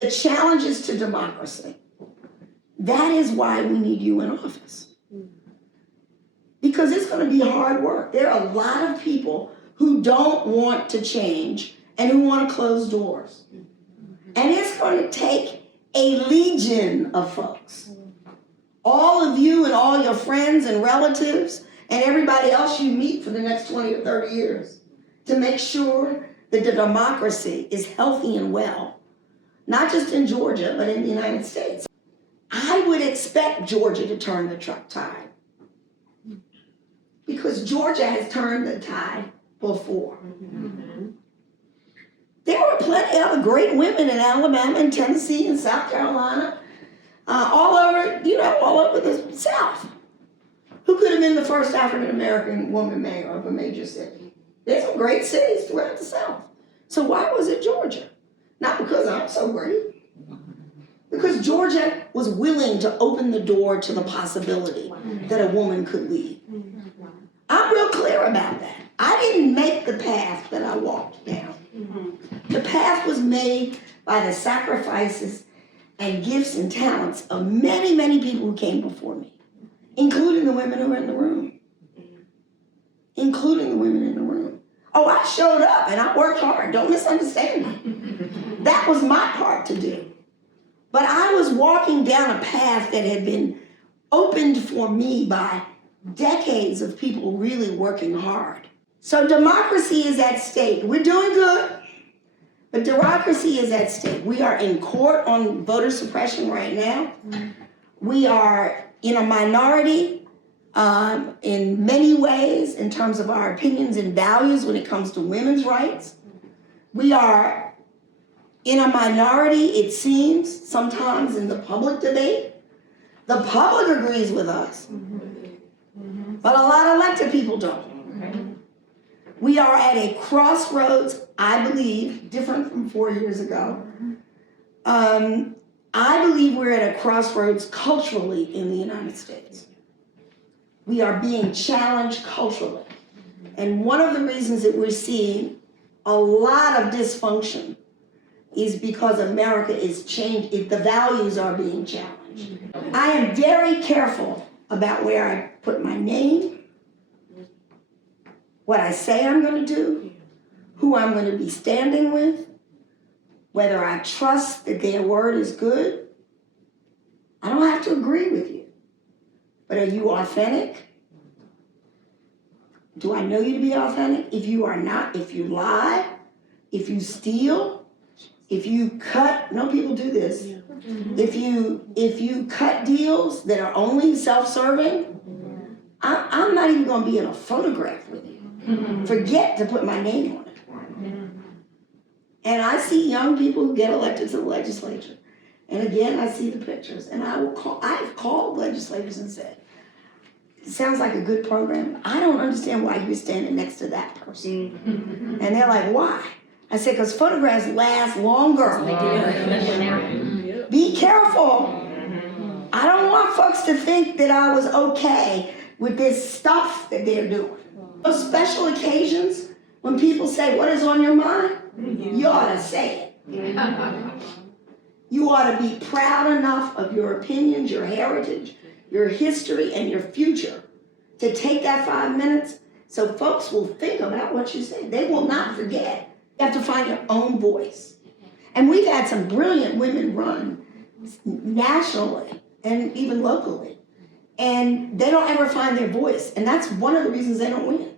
the challenges to democracy. That is why we need you in office. Because it's going to be hard work. There are a lot of people who don't want to change and who want to close doors. And it's going to take a legion of folks. All of you and all your friends and relatives and everybody else you meet for the next 20 or 30 years to make sure that the democracy is healthy and well, not just in Georgia, but in the United States. I would expect Georgia to turn the tide, because Georgia has turned the tide before. There were plenty of great women in Alabama and Tennessee and South Carolina, all over the South, who could have been the first African-American woman mayor of a major city. There's some great cities throughout the South. So why was it Georgia? Not because I'm so great. Because Georgia was willing to open the door to the possibility that a woman could lead. I'm real clear about that. I didn't make the path that I walked down. The path was made by the sacrifices and gifts and talents of many, many people who came before me, including the women who were in the room. Including the women in the room. Oh, I showed up and I worked hard. Don't misunderstand me. That was my part to do. But I was walking down a path that had been opened for me by decades of people really working hard. So democracy is at stake. We're doing good, but democracy is at stake. We are in court on voter suppression right now. We are in a minority in many ways in terms of our opinions and values when it comes to women's rights. We are in a minority, it seems, sometimes in the public debate. The public agrees with us, but a lot of elected people don't. We are at a crossroads, I believe, different from 4 years ago. I believe we're at a crossroads culturally in the United States. We are being challenged culturally. And one of the reasons that we're seeing a lot of dysfunction is because America is changed, the values are being challenged. I am very careful about where I put my name, what I say I'm going to do, who I'm going to be standing with, whether I trust that their word is good. I don't have to agree with you, but are you authentic? Do I know you to be authentic? If you are not, if you lie, if you steal, if you cut, no, people do this. If you cut deals that are only self-serving, I'm not even going to be in a photograph with you. Forget to put my name on it. And I see young people who get elected to the legislature. And again, I see the pictures. And I've called legislators and said, it sounds like a good program. I don't understand why you're standing next to that person. And they're like, why? I said, because photographs last longer. Be careful. I don't want folks to think that I was okay with this stuff that they're doing. Those special occasions, when people say, what is on your mind? You ought to say it. You ought to be proud enough of your opinions, your heritage, your history, and your future to take that 5 minutes so folks will think about what you say. They will not forget. You have to find your own voice. And we've had some brilliant women run nationally and even locally. And they don't ever find their voice. And that's one of the reasons they don't win.